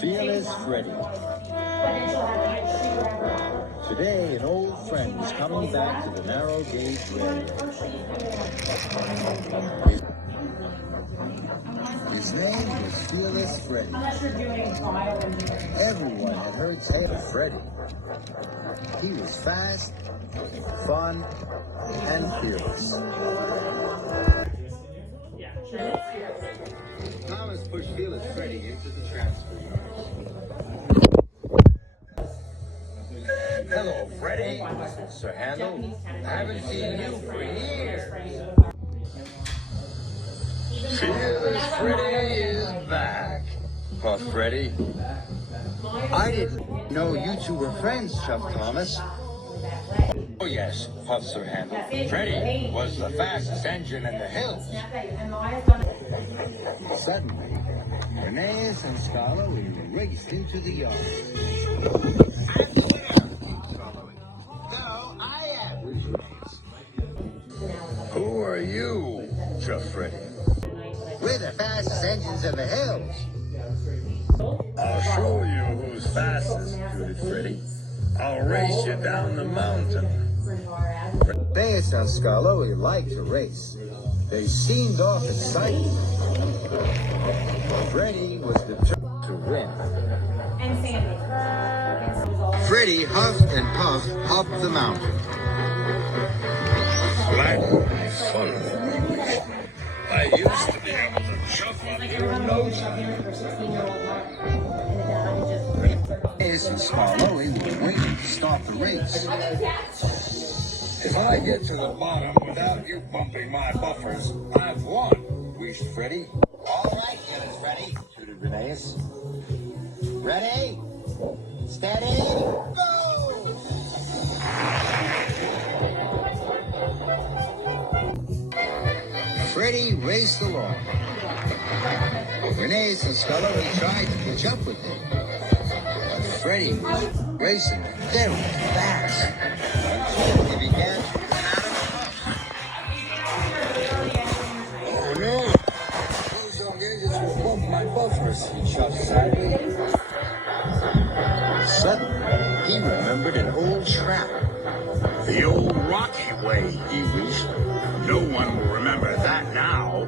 Fearless Freddie. Today, an old friend is coming back to the narrow gauge railway. His name was Fearless Freddie. Everyone had heard tales of Freddie. He was fast, fun, and fearless. Thomas pushed Fearless Freddie into the transfer yard. Hello, Freddie. Sir Handel. I haven't seen you for years. Fearless Freddie is back. Puff Freddie. I didn't know you two were friends, Chuck Thomas. Oh yes, Puff Sir Handel. Freddie was the fastest engine in the hills. Suddenly, Reneus and Scarlo raced into the yard. No, I am. Who are you, Chuck Freddie? We're the fastest engines in the hills. I'll show you who's fastest, Judith Freddie. I'll race you down the mountain. Reneus and Scarlo liked to race. They seemed off excited. Freddie was determined to win. Freddie huffed and puffed up the mountain. That would be fun, he wished. I used to be able to jump on you in no time. Reneus and Scarlo were waiting to start the race. If I get to the bottom without you bumping my buffers, I've won, wished Freddie. All right, Fearless Freddie, tooted Reneus. Ready, steady, go! Freddie raced along. Reneus and Scarlo tried to catch up with him. But Freddie was racing very fast. He began to run out of puff. Oh no! Those young engines will bump my buffers, he chuffed sadly. Suddenly, he remembered an old trap. The old rocky way, he wished. No one will remember that now.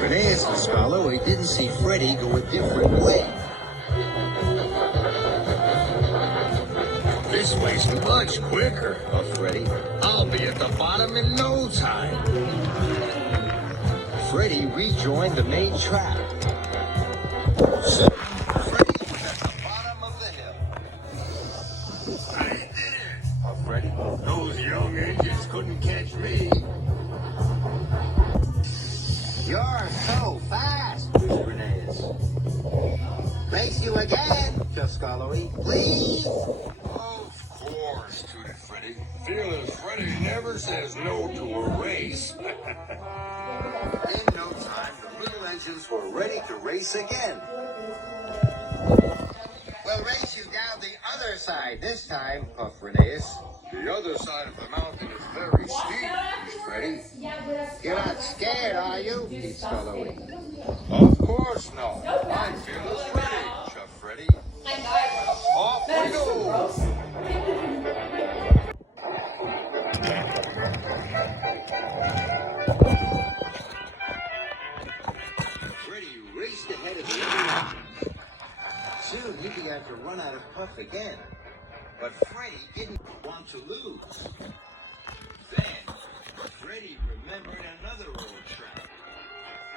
Reneus and Scarlo didn't see Freddie go a different way. This way's much quicker, Freddie. I'll be at the bottom in no time. Freddie rejoined the main track. Soon, Freddie was at the bottom of the hill. I did it, Freddie. Those young engines couldn't catch me. You're so fast, whispered Reneus. Race you again, chuffed Scarlo. Please? Of course, tooted Freddie. Fearless Freddie never says no to a race. In no time, the little engines were ready to race again. We'll race you down the other side this time, puffed Reneus. The other side of the mountain is very steep, whispered Freddie. You're not scared, are you? He's Scarlo. Of course not. I'm Fearless Freddie, chuffed Freddie. Off we go! Freddie raced ahead of the other engines. Soon he began to run out of puff again. But Freddie didn't want to lose. Then, Freddie remembered another old track.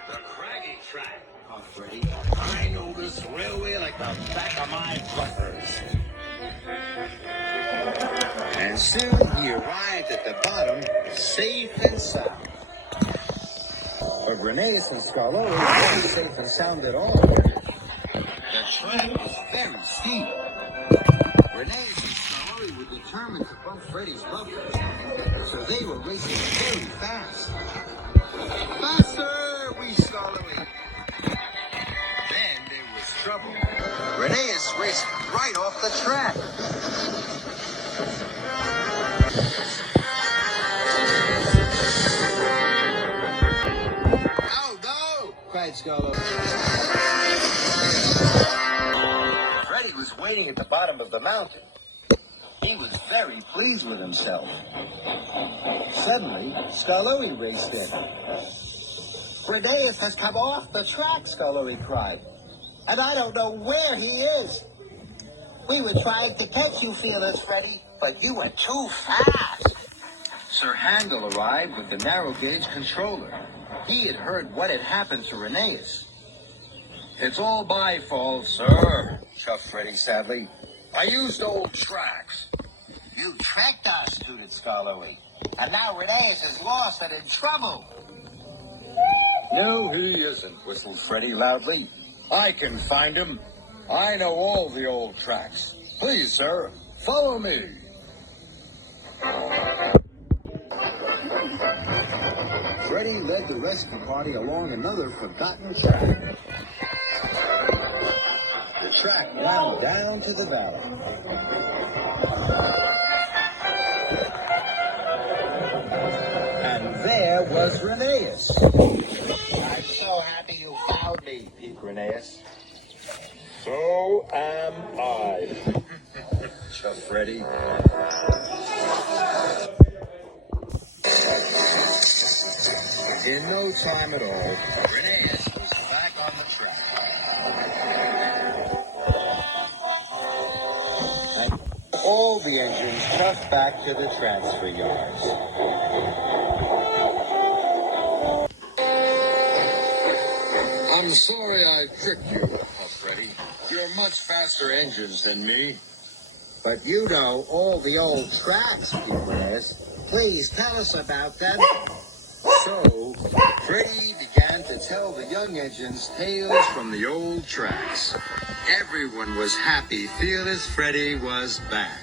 The craggy track, thought Freddie. I know this railway like the back of my buffers. And soon he arrived at the bottom, safe and sound. But Reneus and Scarlo weren't safe and sound at all. The track was very steep. Reneus and Scarlo were determined to bump Freddie's buffers, so they were racing very fast. Faster, we Scarlo. Then there was trouble. Reneus raced right off the track. Oh no! cried Scarlo. Freddie was waiting at the bottom of the mountain. He was very pleased with himself. Suddenly, Skarloey raced in. Freddie has come off the track, Skarloey cried. And I don't know where he is. We were trying to catch you, fearless Freddie, but you were too fast. Sir Handel arrived with the narrow gauge controller. He had heard what had happened to Rheneas. It's all my fault, sir, chuffed Freddie sadly. I used old tracks. You tracked us, tooted Skarloey. And now Rheneas is lost and in trouble. No, he isn't, whistled Freddie loudly. I can find him. I know all the old tracks. Please, sir, follow me. Freddie led the rescue party along another forgotten track. The track wound down to the valley. And there was Rheneas. I'm so happy you found me, peeped Rheneas. So am I. Chuffed Freddie. In no time at all, Rheneas was back on the track. And all the engines chuffed back to the transfer yards. I'm sorry I tricked you, puffed Freddie. You're much faster engines than me. But you know all the old tracks, peeped Rheneas. Please tell us about them. So, Freddie began to tell the young engines tales from the old tracks. Everyone was happy Fearless Freddie was back.